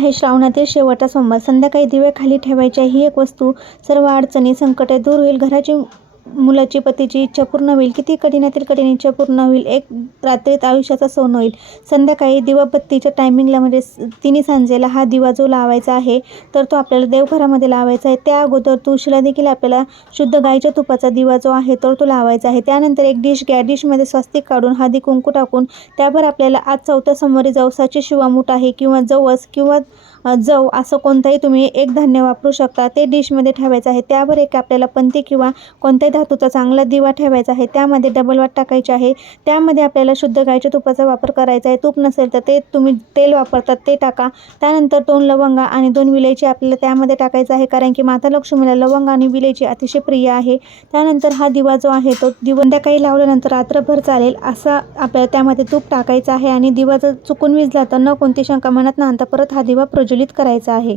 आहे श्रावणातील शेवटचा सोमवार. संध्याकाळी दिवे खाली ठेवायच्या. ही एक वस्तू सर्व अडचणी, संकटे दूर होईल. घराची, मुलाची, पतीची इच्छा पूर्ण होईल. किती कठीणातील कठीण इच्छा पूर्ण होईल. एक रात्रीत आयुष्याचा सोनं होईल. संध्याकाळी दिवाबत्तीच्या टायमिंगला म्हणजे तिन्ही सांजेला हा दिवा जो लावायचा आहे तर तो आपल्याला देवघरामध्ये लावायचा आहे. त्या अगोदर तुळशीला देखील आपल्याला शुद्ध गाईच्या तुपाचा दिवा जो आहे तर तो लावायचा आहे. त्यानंतर एक डिश घ्या. डिशमध्ये स्वस्तिक काढून हळदी कुंकू टाकून त्यावर आपल्याला आज चौथ्या सोमवारी जवसाची शिवामूठ आहे किंवा जवस किंवा जव असं कोणताही तुम्ही एक धान्य वापरू शकता. ते डिशमध्ये ठेवायचं आहे. त्यावर एक आपल्याला पंती किंवा कोणत्याही धातूचा चांगला दिवा ठेवायचा आहे. त्यामध्ये डबल वाट टाकायची आहे. त्यामध्ये आपल्याला शुद्ध गाईच्या तुपाचा वापर करायचा आहे. तूप नसेल तर ते तुम्ही तेल वापरतात ते टाका. त्यानंतर 2 लवंगा आणि 2 विलायची आपल्याला त्यामध्ये टाकायचं आहे, कारण की माता लक्ष्मीला लवंग आणि विलायची अतिशय प्रिय आहे. त्यानंतर हा दिवा जो आहे तो संध्याकाळी लावल्यानंतर रात्रभर चालेल असा आपल्याला त्यामध्ये तूप टाकायचं आहे. आणि दिवा जर चुकून विझला तर न कोणती शंका मनात न आणता परत हा दिवा प्रज्वलित करायचा आहे.